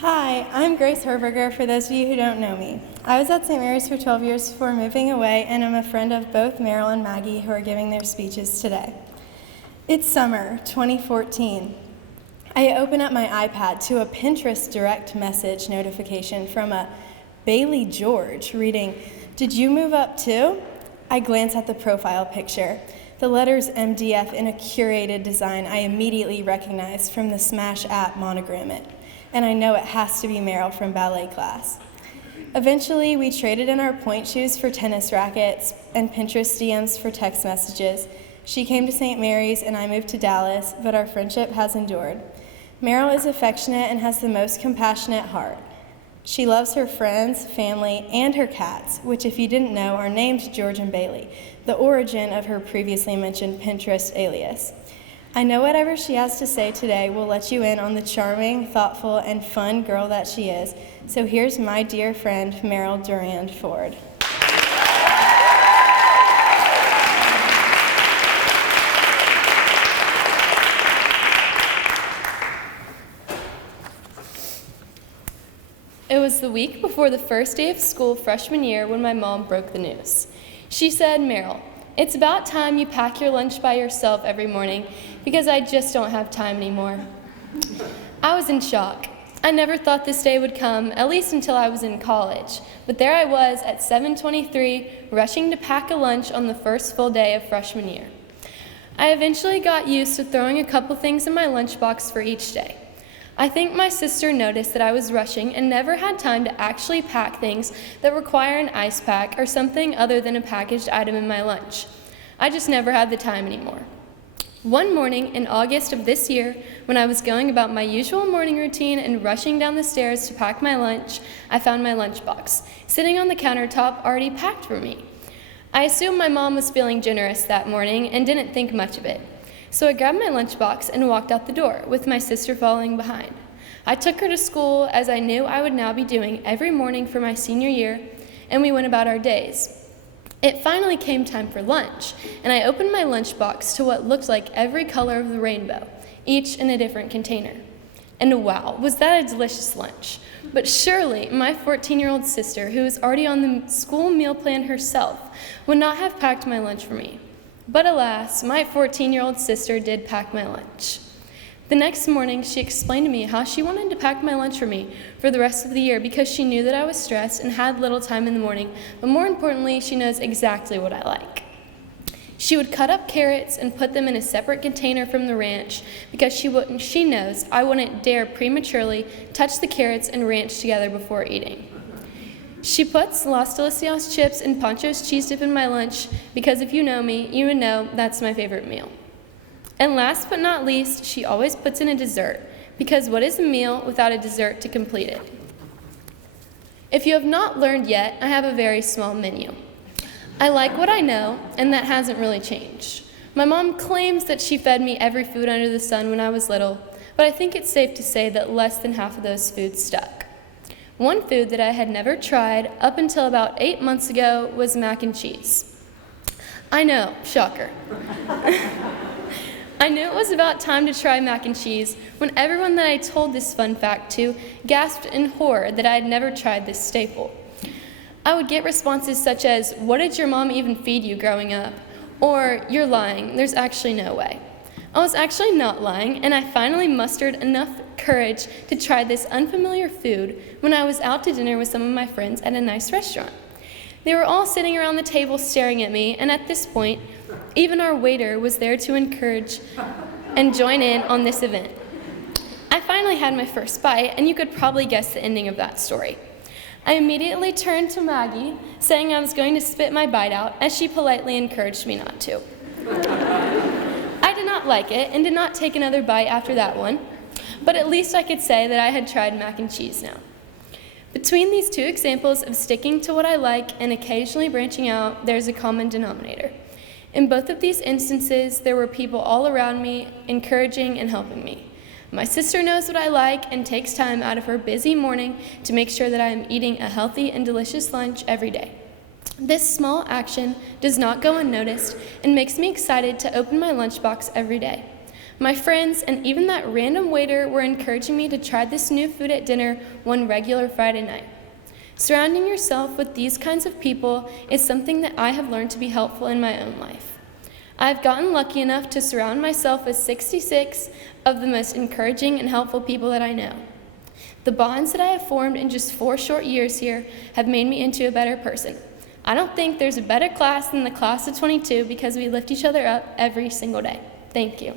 Hi, I'm Grace Herberger, for those of you who don't know me. I was at St. Mary's for 12 years before moving away, and I'm a friend of both Merrill and Maggie, who are giving their speeches today. It's summer 2014. I open up my iPad to a Pinterest direct message notification from a Bailey George reading, "Did you move up too?" I glance at the profile picture. The letters MDF in a curated design I immediately recognize from the Smash app monogram it, and I know it has to be Merrill from ballet class. Eventually, we traded in our point shoes for tennis rackets and Pinterest DMs for text messages. She came to St. Mary's and I moved to Dallas, but our friendship has endured. Merrill is affectionate and has the most compassionate heart. She loves her friends, family, and her cats, which, if you didn't know, are named George and Bailey, the origin of her previously mentioned Pinterest alias. I know whatever she has to say today will let you in on the charming, thoughtful, and fun girl that she is. So here's my dear friend, Merrill Durand Ford. It was the week before the first day of school freshman year when my mom broke the news. She said, "Merrill, it's about time you pack your lunch by yourself every morning because I just don't have time anymore." I was in shock. I never thought this day would come, at least until I was in college. But there I was at 7:23, rushing to pack a lunch on the first full day of freshman year. I eventually got used to throwing a couple things in my lunchbox for each day. I think my sister noticed that I was rushing and never had time to actually pack things that require an ice pack or something other than a packaged item in my lunch. I just never had the time anymore. One morning in August of this year, when I was going about my usual morning routine and rushing down the stairs to pack my lunch, I found my lunchbox, sitting on the countertop already packed for me. I assumed my mom was feeling generous that morning and didn't think much of it. So I grabbed my lunchbox and walked out the door, with my sister following behind. I took her to school, as I knew I would now be doing every morning for my senior year, and we went about our days. It finally came time for lunch, and I opened my lunchbox to what looked like every color of the rainbow, each in a different container. And wow, was that a delicious lunch. But surely my 14-year-old sister, who was already on the school meal plan herself, would not have packed my lunch for me. But alas, my 14-year-old sister did pack my lunch. The next morning, she explained to me how she wanted to pack my lunch for me for the rest of the year because she knew that I was stressed and had little time in the morning, but more importantly, she knows exactly what I like. She would cut up carrots and put them in a separate container from the ranch because she knows I wouldn't dare prematurely touch the carrots and ranch together before eating. She puts Los Delicios chips and Pancho's cheese dip in my lunch because if you know me, you would know that's my favorite meal. And last but not least, she always puts in a dessert because what is a meal without a dessert to complete it? If you have not learned yet, I have a very small menu. I like what I know, and that hasn't really changed. My mom claims that she fed me every food under the sun when I was little, but I think it's safe to say that less than half of those foods stuck. One food that I had never tried up until about 8 months ago was mac and cheese. I know, shocker. I knew it was about time to try mac and cheese when everyone that I told this fun fact to gasped in horror that I had never tried this staple. I would get responses such as, "What did your mom even feed you growing up?" Or, "You're lying, there's actually no way." I was actually not lying, and I finally mustered enough courage to try this unfamiliar food when I was out to dinner with some of my friends at a nice restaurant. They were all sitting around the table staring at me, and at this point, even our waiter was there to encourage and join in on this event. I finally had my first bite, and you could probably guess the ending of that story. I immediately turned to Maggie, saying I was going to spit my bite out, as she politely encouraged me not to. I did not like it and did not take another bite after that one, but at least I could say that I had tried mac and cheese now. Between these two examples of sticking to what I like and occasionally branching out, there's a common denominator. In both of these instances, there were people all around me encouraging and helping me. My sister knows what I like and takes time out of her busy morning to make sure that I am eating a healthy and delicious lunch every day. This small action does not go unnoticed and makes me excited to open my lunchbox every day. My friends and even that random waiter were encouraging me to try this new food at dinner one regular Friday night. Surrounding yourself with these kinds of people is something that I have learned to be helpful in my own life. I've gotten lucky enough to surround myself with 66 of the most encouraging and helpful people that I know. The bonds that I have formed in just 4 short years here have made me into a better person. I don't think there's a better class than the class of 22 because we lift each other up every single day. Thank you.